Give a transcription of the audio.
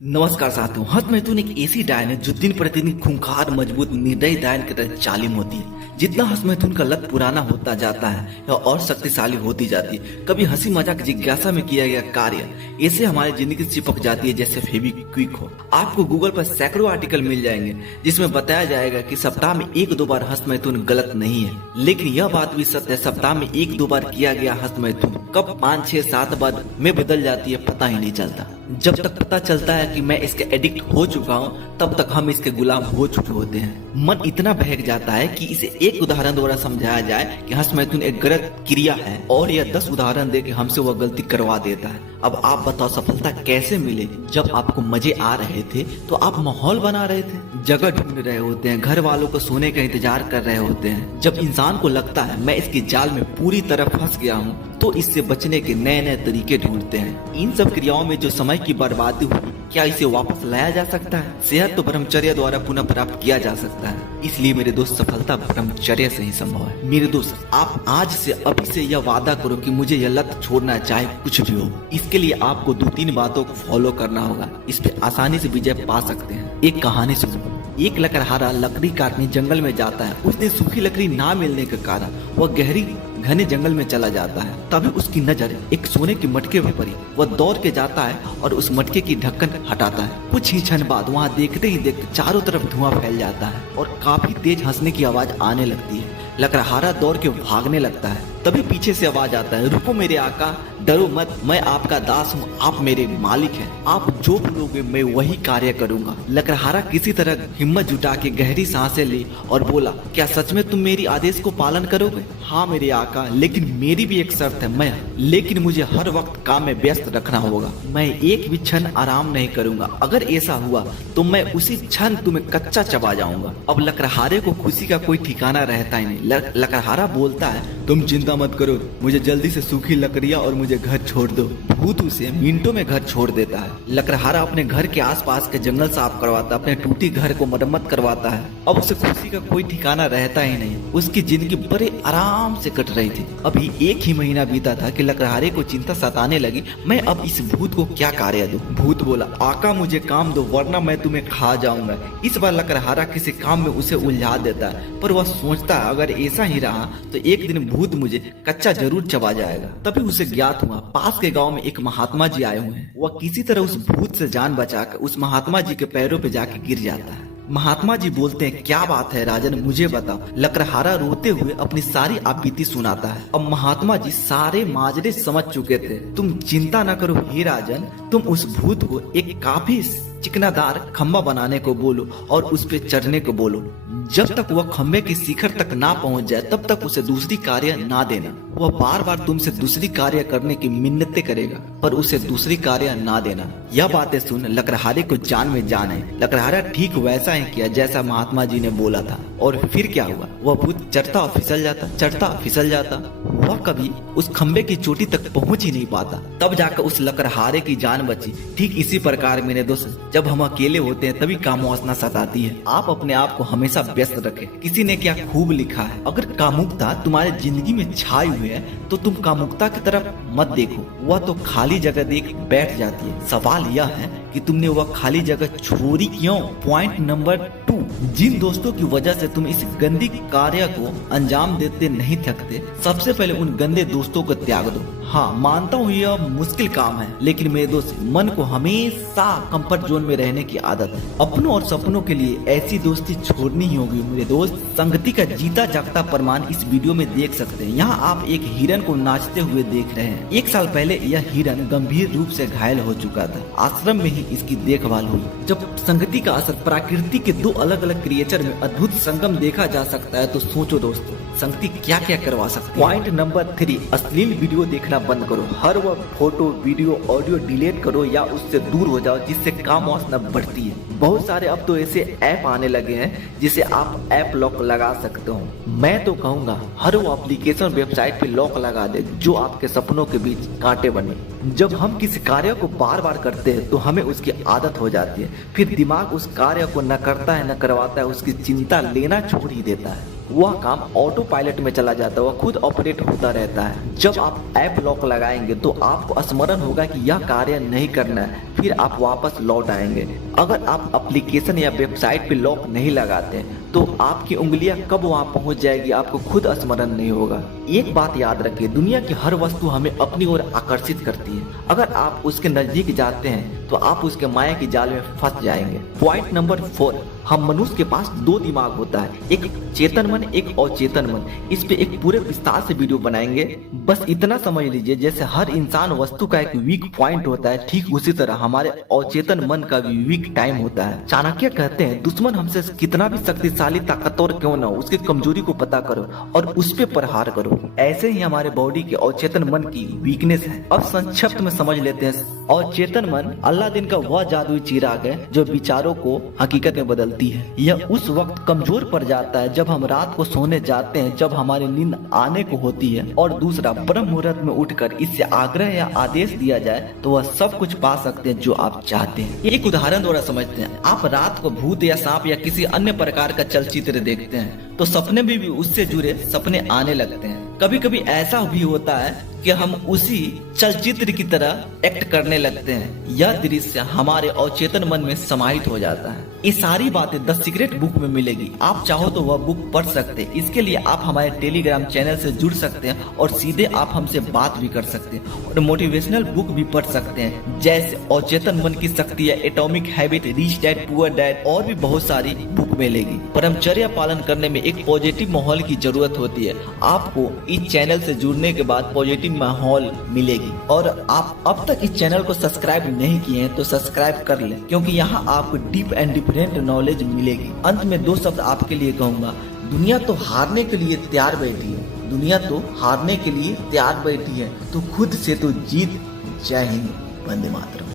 नमस्कार साथियों। हस्त मैथुन एक ऐसी डायन है जो दिन प्रतिदिन खूंखार, मजबूत, निर्दयी डायन की तरह चालीम होती है। जितना हस्त मैथुन का लत पुराना होता जाता है यह और शक्तिशाली होती जाती है। कभी हंसी मजाक जिज्ञासा में किया गया कार्य ऐसे हमारी जिंदगी से चिपक जाती है जैसे फेविक्विक हो। आपको गूगल पर सैकड़ों आर्टिकल मिल जाएंगे जिसमें बताया जाएगा कि सप्ताह में 1-2 बार हस्त मैथुन गलत नहीं है, लेकिन यह बात भी सत्य है, सप्ताह में 1-2 बार किया गया हस्त मैथुन कब 5, 6, 7 बार में बदल जाती है पता ही नहीं चलता। जब तक पता चलता है कि मैं इसके एडिक्ट हो चुका हूँ तब तक हम इसके गुलाम हो चुके होते हैं। मन इतना बहक जाता है कि इसे एक उदाहरण द्वारा समझाया जाए कि हस्त मैथुन एक गलत क्रिया है और यह 10 उदाहरण दे के हमसे वह गलती करवा देता है। अब आप बताओ सफलता कैसे मिले? जब आपको मजे आ रहे थे तो आप माहौल बना रहे थे, जगह ढूंढ रहे होते हैं, घर वालों को सोने का इंतजार कर रहे होते हैं। जब इंसान को लगता है मैं इसके जाल में पूरी तरह फंस गया हूँ तो इससे बचने के नए नए तरीके ढूंढते हैं। इन सब क्रियाओं में जो समय की बर्बादी हुई क्या इसे वापस लाया जा सकता है? सेहत तो ब्रह्मचर्य द्वारा पुनः प्राप्त किया जा सकता है। इसलिए मेरे दोस्त सफलता ब्रह्मचर्य से ही संभव है। मेरे दोस्त आप आज से अभी से यह वादा करो कि मुझे यह लत छोड़ना चाहे कुछ भी हो। इसके लिए आपको 2-3 बातों को फॉलो करना होगा। इस पे आसानी से विजय पा सकते हैं। एक कहानी सुनो। एक लकड़हारा लकड़ी काटने जंगल में जाता है। उस दिन सूखी लकड़ी ना मिलने के कारण वह गहरी घने जंगल में चला जाता है। तभी उसकी नजर एक सोने के मटके पर पड़ी। वह दौड़ के जाता है और उस मटके की ढक्कन हटाता है। कुछ ही क्षण बाद वहाँ देखते ही देखते चारों तरफ धुआं फैल जाता है और काफी तेज हंसने की आवाज आने लगती है। लकड़हारा दौड़ के भागने लगता है। तभी पीछे से आवाज आता है, रुको मेरे आका, डरो मत, मैं आपका दास हूँ, आप मेरे मालिक हैं। आप जो बोलोगे मैं वही कार्य करूंगा। लकड़हारा किसी तरह हिम्मत जुटा के गहरी सांसें ली और बोला, क्या सच में तुम मेरी आदेश को पालन करोगे? हाँ मेरे आका, लेकिन मेरी भी एक शर्त है। लेकिन मुझे हर वक्त काम में व्यस्त रखना होगा। मैं एक भी क्षण आराम नहीं करूंगा। अगर ऐसा हुआ तो मैं उसी क्षण तुम्हें कच्चा चबा जाऊंगा। अब लकड़हारे को खुशी का कोई ठिकाना रहता ही नहीं। लकड़हारा बोलता है, तुम चिंता मत करो, मुझे जल्दी से सूखी लकड़ियाँ और मुझे घर छोड़ दो। भूत उसे मिनटों में घर छोड़ देता है। लकड़हारा अपने घर के आसपास के जंगल साफ करवाता, अपने टूटी घर को मरम्मत करवाता है। अब उसे खुशी का कोई ठिकाना रहता ही नहीं। उसकी जिंदगी बड़े आराम से कट रही थी। अभी 1 ही महीना बीता था कि लकड़हारे को चिंता सताने लगी, मैं अब इस भूत को क्या कार्य दूं? भूत बोला, आका मुझे काम दो वरना मैं तुम्हें खा जाऊंगा। इस बार लकड़हारा किसी काम में उसे उलझा देता है, पर वह सोचता है अगर ऐसा ही रहा तो एक दिन भूत मुझे कच्चा जरूर चबा जाएगा। तभी उसे ज्ञात हुआ पास के गांव में एक महात्मा जी आए हुए हैं। वह किसी तरह उस भूत से जान बचाकर उस महात्मा जी के पैरों पे जाके गिर जाता है। महात्मा जी बोलते हैं, क्या बात है राजन, मुझे बताओ। लकड़हारा रोते हुए अपनी सारी आपबीती सुनाता है। अब महात्मा जी सारे माजरे समझ चुके थे। तुम चिंता न करो हे राजन, तुम उस भूत को एक काफी चिकनादार खम्बा बनाने को बोलो और उस पे चढ़ने को बोलो। जब तक वह खम्बे की शिखर तक ना पहुंच जाए तब तक उसे दूसरी कार्य ना देना। वह बार बार तुमसे दूसरी कार्य करने की मिन्नतें करेगा पर उसे दूसरी कार्य ना देना। यह बातें सुन लकड़हारे को जान में जान है। लकड़हारा ठीक वैसा ही किया जैसा महात्मा जी ने बोला था। और फिर क्या हुआ? वह भूत चढ़ता और फिसल जाता, चढ़ता फिसल जाता। वह कभी उस खम्बे की चोटी तक पहुंच ही नहीं पाता। तब जाकर उस लकड़हारे की जान बची। ठीक इसी प्रकार मेरे दोस्त, जब हम अकेले होते हैं तभी कामवासना सताती है। आप अपने आप को हमेशा व्यस्त रखें। किसी ने क्या खूब लिखा है, अगर कामुकता तुम्हारी जिंदगी में छाई हुई है तो तुम कामुकता की तरफ मत देखो, वह तो खाली जगह देख बैठ जाती है। सवाल यह है कि तुमने वह खाली जगह छोड़ी क्यों? पॉइंट नंबर 2, जिन दोस्तों की वजह से तुम इस गंदी कार्य को अंजाम देते नहीं थकते, सबसे पहले उन गंदे दोस्तों को त्याग दो। हाँ मानता हूँ यह मुश्किल काम है, लेकिन मेरे दोस्त मन को हमेशा कंफर्ट जोन में रहने की आदत है। अपनों और सपनों के लिए ऐसी दोस्ती छोड़नी ही होगी मेरे दोस्त। संगति का जीता जागता प्रमाण इस वीडियो में देख सकते हैं। यहाँ आप एक हिरन को नाचते हुए देख रहे हैं। 1 साल पहले यह हिरन गंभीर रूप से घायल हो चुका था। आश्रम में ही इसकी देखभाल हुई। जब संगति का असर प्रकृति के 2 अलग अलग क्रिएचर में अद्भुत संगम देखा जा सकता है तो सोचो दोस्तों संगति क्या क्या करवा सकती है। पॉइंट नंबर 3, अश्लील वीडियो देखना बंद करो। हर वक्त फोटो, वीडियो, ऑडियो डिलीट करो या उससे दूर हो जाओ जिससे काम वासना बढ़ती है। बहुत सारे अब तो ऐसे ऐप आने लगे हैं जिसे आप ऐप लॉक लगा सकते हो। मैं तो कहूँगा हर वो एप्लीकेशन वेबसाइट पे लॉक लगा दे जो आपके सपनों के बीच कांटे बने। जब हम किसी कार्य को बार बार करते हैं तो हमें उसकी आदत हो जाती है। फिर दिमाग उस कार्य को न करता है न करवाता है, उसकी चिंता लेना छोड़ ही देता है। वह काम ऑटो पायलट में चला जाता है, वह खुद ऑपरेट होता रहता है। जब आप ऐप लॉक लगाएंगे तो आपको स्मरण होगा कि यह कार्य नहीं करना है। फिर आप वापस लौट आएंगे। अगर आप एप्लीकेशन या वेबसाइट पे लॉक नहीं लगाते तो आपकी उंगलियां कब वहां पहुंच जाएगी आपको खुद स्मरण नहीं होगा। एक बात याद रखिए, दुनिया की हर वस्तु हमें अपनी ओर आकर्षित करती है। अगर आप उसके नजदीक जाते हैं तो आप उसके माया की जाल में फंस जाएंगे। पॉइंट नंबर 4, हम मनुष्य के पास 2 दिमाग होता है, एक चेतन मन, एक अचेतन मन। इस पे एक पूरे विस्तार से वीडियो बनाएंगे। बस इतना समझ लीजिए, जैसे हर इंसान वस्तु का एक वीक पॉइंट होता है, ठीक उसी तरह हमारे अचेतन मन का भी वीक टाइम होता है। चाणक्य कहते हैं, दुश्मन हमसे कितना भी शक्तिशाली ताकतवर क्यों ना हो, उसकी कमजोरी को पता करो और उस पे प्रहार करो। ऐसे ही हमारे बॉडी के अचेतन मन की वीकनेस है। अब संक्षिप्त में समझ लेते हैं। अचेतन मन अलादीन का वह जादुई चिराग है जो विचारों को हकीकत में बदलती है। यह उस वक्त कमजोर पड़ जाता है जब हम रात को सोने जाते हैं, जब हमारी नींद आने को होती है। और दूसरा, ब्रह्म मुहूर्त में उठकर इससे आग्रह या आदेश दिया जाए तो वह सब कुछ पा सकते हैं जो आप चाहते हैं। एक उदाहरण द्वारा समझते हैं। आप रात को भूत या सांप या किसी अन्य प्रकार का चलचित्र देखते हैं तो सपने में भी उससे जुड़े सपने आने लगते हैं। कभी कभी ऐसा भी होता है कि हम उसी चलचित्र की तरह एक्ट करने लगते हैं। यह दृश्य हमारे अचेतन मन में समाहित हो जाता है। ये सारी बातें द सीक्रेट बुक में मिलेगी। आप चाहो तो वह बुक पढ़ सकते हैं। इसके लिए आप हमारे टेलीग्राम चैनल से जुड़ सकते हैं और सीधे आप हमसे बात भी कर सकते हैं और मोटिवेशनल बुक भी पढ़ सकते हैं, जैसे अचेतन मन की शक्ति या atomic habit, rich dad poor dad, और भी बहुत सारी बुक मिलेगी। ब्रह्मचर्य पालन करने में एक पॉजिटिव माहौल की जरूरत होती है। आपको इस चैनल से जुड़ने के बाद पॉजिटिव माहौल मिलेगी। और आप अब तक इस चैनल को सब्सक्राइब नहीं किए हैं तो सब्सक्राइब कर लें, क्योंकि यहाँ आपको डीप एंड डिफरेंट नॉलेज मिलेगी। अंत में 2 शब्द आपके लिए कहूँगा। दुनिया तो हारने के लिए तैयार बैठी है, दुनिया तो हारने के लिए तैयार बैठी है, तो खुद से तो जीत। जय हिंद, वंदे मातरम।